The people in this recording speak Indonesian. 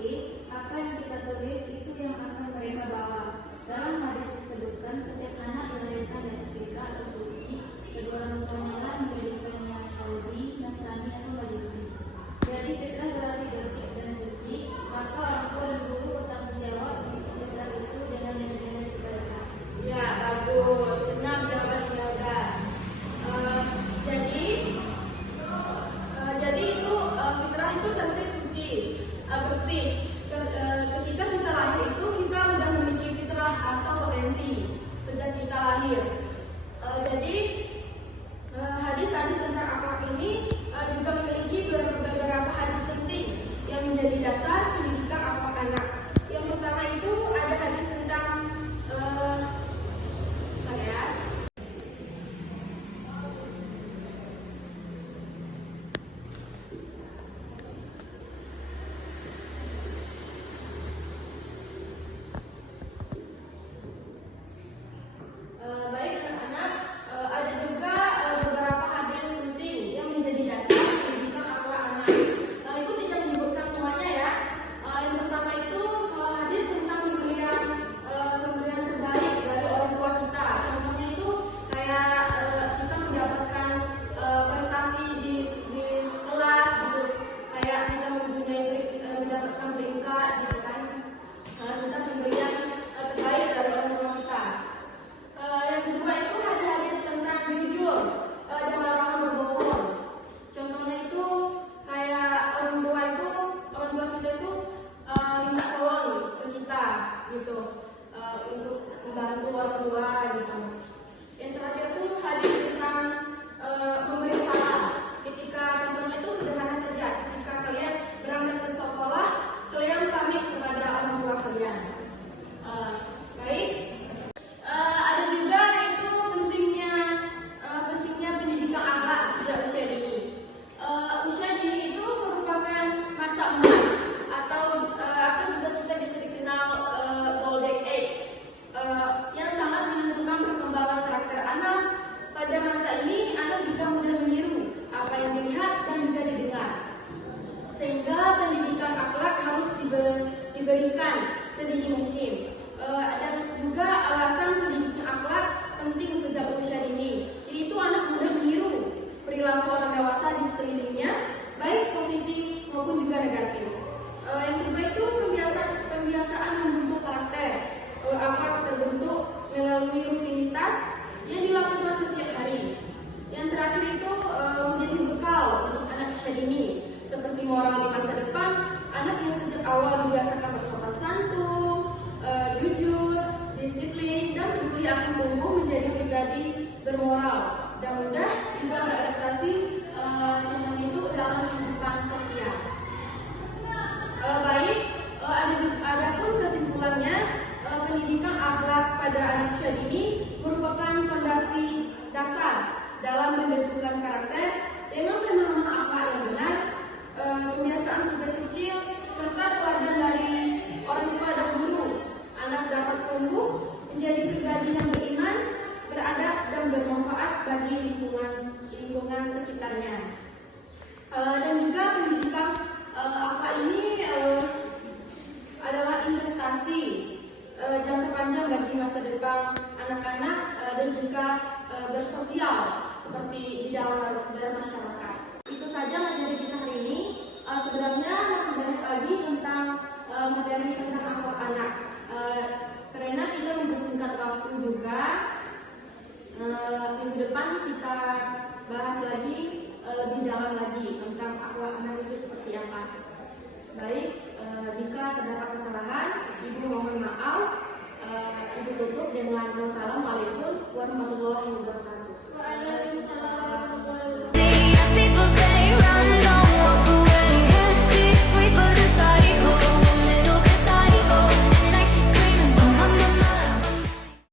mengerti apa yang kita tulis itu yang akan mereka bawa. Dalam hadis disebutkan setiap anak dilahirkan dari fitrah atau suci, kedua orang tuanya lah menjadikannya Yahudi, Nasrani atau Majusi. Jadi fitrah berarti bersih dan suci, maka orang tua dan guru bertanggung jawab mengisi fitrah itu dengan nilai-nilai kebaikan. Ya, bagus. Benar jawabannya udah. Jadi itu fitrah itu tentu suci, bersih. Ketika kita lahir itu kita sudah memiliki fitrah atau potensi sejak kita lahir. Jadi hadis-hadis tentang akhlak ini juga memiliki beberapa hadis penting yang menjadi dasar pendidikan akhlak anak. Yang pertama itu ada hadis tentang baik anak-anak, ada juga beberapa hadis penting yang menjadi dasar pendidikan akhlak anak. Itu tidak menyebutkan semuanya ya. Yang pertama itu hadis tentang pemberian terbaik dari orang tua kita. Contohnya itu kayak kita mendapatkan prestasi di kelas gitu, kayak kita mendapatkan peringkat gitu kan. Tentang pemberian terbaik dari orang tua kita. Yang kedua itu hadis tentang jujur dan larangan berbohong. Contohnya itu kayak orang tua kita itu minta tolong ke kita gitu, untuk membantu orang tua gitu. Yang terakhir itu hadis tentang memberi salam. Ketika contohnya itu sederhana saja, ketika kalian berangkat ke sekolah, kalian pamit kepada orang tua kalian. Baik. Ada juga yaitu pentingnya pendidikan akhlak sejak usia dini. Usia dini itu merupakan masa emas atau juga kita bisa dikenal golden age, yang sangat menentukan perkembangan karakter anak. Pada masa ini anak juga mudah meniru apa yang dilihat dan juga didengar, sehingga pendidikan akhlak harus diberikan sedini mungkin. Dan juga alasan pendidikan akhlak penting sejak usia dini, yaitu anak mudah meniru perilaku orang dewasa di sekelilingnya, baik positif maupun juga negatif. Yang kedua itu pembiasaan membentuk karakter. Akhlak terbentuk melalui rutinitas yang dilakukan setiap hari. Yang terakhir itu menjadi bekal untuk anak usia dini, seperti moral di masa depan. Anak yang sejak awal dibiasakan bersopan santun, jujur, disiplin, dan peduli akan tumbuh menjadi pribadi bermoral dan mudah juga beradaptasi contohnya itu dalam kehidupan sosial. Baik, ada pun kesimpulannya, pendidikan akhlak pada anak usia dini merupakan fondasi dasar dalam membentukkan karakter dengan pemahaman akhlak yang benar, kebiasaan sejak kecil, serta teladan dari orang tua dan guru. Anak dapat tumbuh menjadi pribadi yang beriman, beradab, dan bermanfaat bagi lingkungan sekitarnya. Dan juga pendidikan akhlak ini adalah investasi jangka panjang bagi masa depan anak-anak dan juga bersosial seperti di dalam masyarakat. Itu saja materi kita hari ini. Sebenarnya masih banyak lagi tentang materi tentang akhlak anak. Karena kita mempersingkat waktu juga, minggu depan kita bahas lagi lebih dalam lagi tentang akhlak anak itu seperti apa. Baik, jika terdapat kesalahan, Ibu mohon maaf. Ibu tutup dengan wassalamualaikum warahmatullahi wabarakatuh.